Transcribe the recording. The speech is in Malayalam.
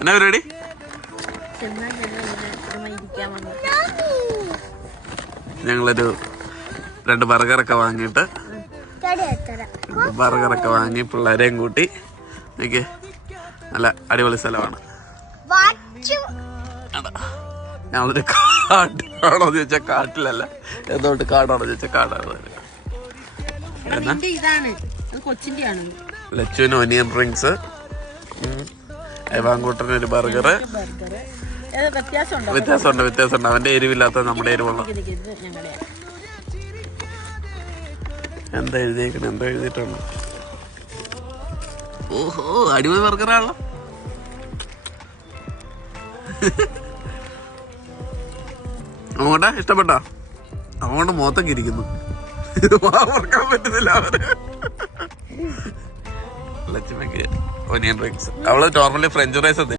എന്നാ പരിപാടി? ഞങ്ങളൊരു 2 ബർഗറൊക്കെ വാങ്ങിയിട്ട് വാങ്ങി പിള്ളേരെയും കൂട്ടി എനിക്ക് നല്ല അടിപൊളി സ്ഥലമാണ്. ഞങ്ങളൊരു കാടാണോ ചോദിച്ചാൽ കാട്ടിലല്ല, എന്തുകൊണ്ട് കാടാണോ ചോദിച്ചാൽ കാടാണ്. ലച്ചുവിന് ഒനിയൻ റിങ്സ്, ഏവാങ്കൂട്ടന് ഒരു ബർഗർ. വ്യത്യാസമുണ്ട്. അവന്റെ എരിവില്ലാത്ത നമ്മുടെ എരിവുള്ള. എന്താ എഴുതിയിട്ടുണ്ട്? ഓഹോ, അടിപൊളി ബർഗറാണല്ലോ. അങ്ങോട്ടാ ഇഷ്ടപ്പെട്ടോ? അങ്ങോട്ട് മുഖത്തൊക്കെ ഇരിക്കുന്നു, ഓർക്കാൻ പറ്റുന്നില്ല അവര്. ലക്ഷ്മിക്ക് ഒനിയൻ റിങ്സ്. അവള് നോർമലി ഫ്രഞ്ച് ഫ്രൈസ്